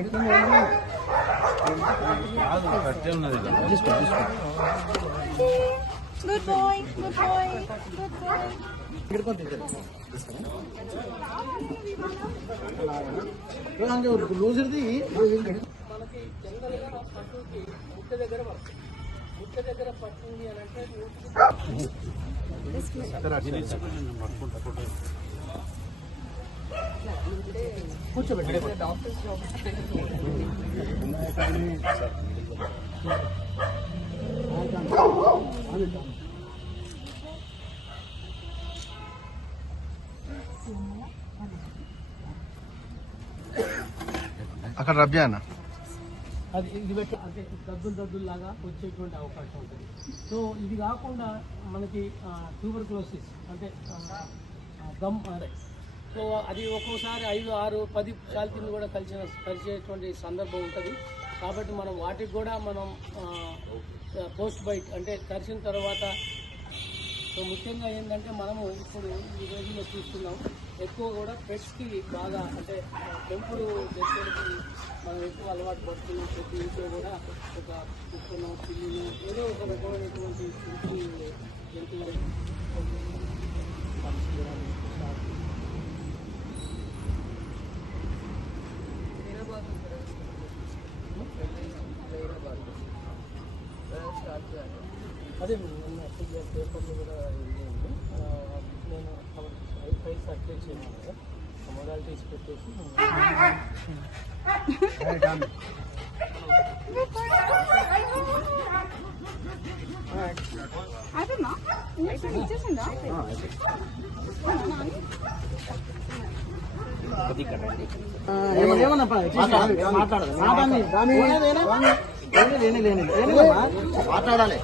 Good boy, good boy, good boy. లూజర్ది మనకి జనరల్గా పట్టుకి ముట్ట దగ్గర పడుతుంది. ముట్ట దగ్గర పట్టింది అని అంటే కూర్చోబెట్టి అక్కడ రబ్జానా అది ఇది పెట్టి అంటే దద్దులాగా వచ్చేటువంటి అవకాశం ఉంటుంది. సో ఇది కాకుండా మనకి ట్యూబర్క్లోసిస్ అంటే గమ్ సో అది ఒక్కోసారి 5, 6, 10 శాలిటీని కూడా కలిసేటువంటి సందర్భం ఉంటుంది. కాబట్టి మనం వాటికి కూడా మనం పోస్ట్ బైట్ అంటే కరిచిన తర్వాత సో ముఖ్యంగా ఏంటంటే మనము ఇప్పుడు ఈ రోజుల్లో చూస్తున్నాం ఎక్కువ కూడా పెట్స్కి బాగా అంటే పెంపుడు జంతువులకి మనం ఎక్కువ అలవాటు పడుతున్నాం. ప్రతి ఇంట్లో కూడా ఒక కుక్కను పిల్లిని ఏదో ఒక రకమైనటువంటి జంతువులు అదే పేపర్లు కూడా నేను ఫైల్ సర్క్యులేట్ చేయను కదా మొడాలిటీస్ పెట్టేసి మాట్లాడాలి